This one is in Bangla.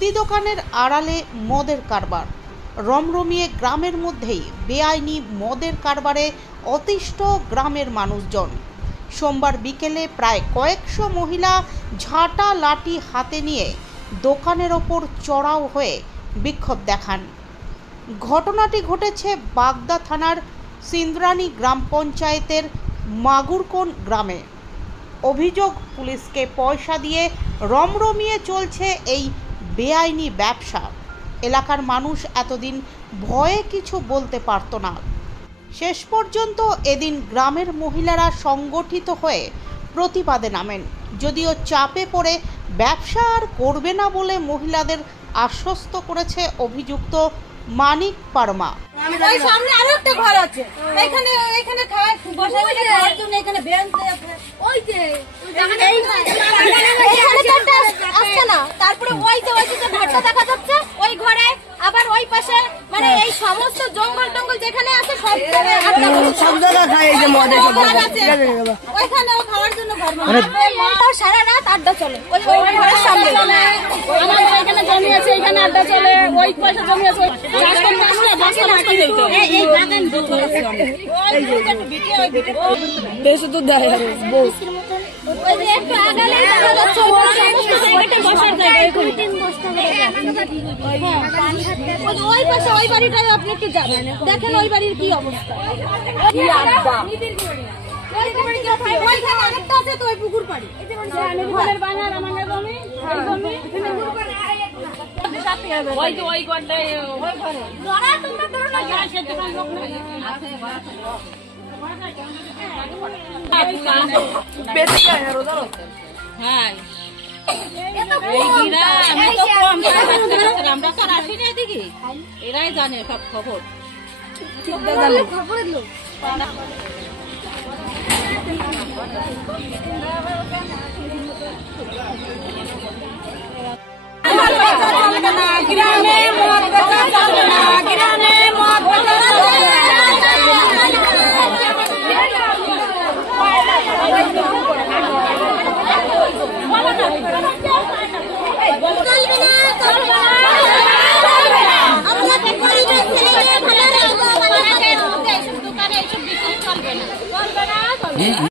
মুদি দোকানের আড়ালে মদের কারবার। রমরমিয়ে গ্রামের মধ্যেই বেআইনি মদের কারবারে অতিষ্ঠ গ্রামের মানুষজন। সোমবার বিকেলে প্রায় কয়েকশো মহিলা ঝাঁটা লাঠি হাতে নিয়ে দোকানের ওপর চড়াও হয়ে বিক্ষোভ দেখান। ঘটনাটি ঘটেছে বাগদা থানার সিন্দ্রানী গ্রাম পঞ্চায়েতের মাগুরকোণ গ্রামে। অভিযোগ, পুলিশকে পয়সা দিয়ে রমরমিয়ে চলছে এই বেআইনি ব্যবসা। এলাকার মানুষ এতদিন ভয়ে কিছু বলতে পারত না। শেষ পর্যন্ত এদিন গ্রামের মহিলারা সংগঠিত হয়ে প্রতিবাদে নামেন। যদিও চাপে পড়ে ব্যবসা আর করবে না বলে মহিলাদের আশ্বস্ত করেছে অভিযুক্ত মানিক পারমা। ওই সামনে আরো একটা ঘর আছে, এখানে এখানে খাওয়া বসা বসা খাওয়ার জন্য এখানে বেঞ্চ আছে। ওই যে এখানে আসছে না, তারপরে ওই যে ঘরটা দেখা যাচ্ছে ওই ঘরে, আবার ওই পাশে মানে এই সমস্ত জঙ্গল টঙ্গল যেখানে আছে সব জায়গা খায়। এই যে মদের ওইখানেও খাওয়ার জন্য ঘর, মানে সারা রাত আড্ডা চলে ওই ঘরের সামনে। আমাদের এখানে জমি আছে, এখানে আড্ডা চলে, ওই পাশে জমি আছে। বেশি তো দেয় ওই পাশে ওই বাড়িটাই আপনি একটু যাবেন, দেখেন ওই বাড়ির কি অবস্থা। অনেকটা আছে তো ওই পুকুর পাড়ি এরাই জানে সব খবর। খবরের লোক গ্রামে মদ বেচা চলে না, গ্রামে মদ বেচা চলে না। চলবে না, চলবে না।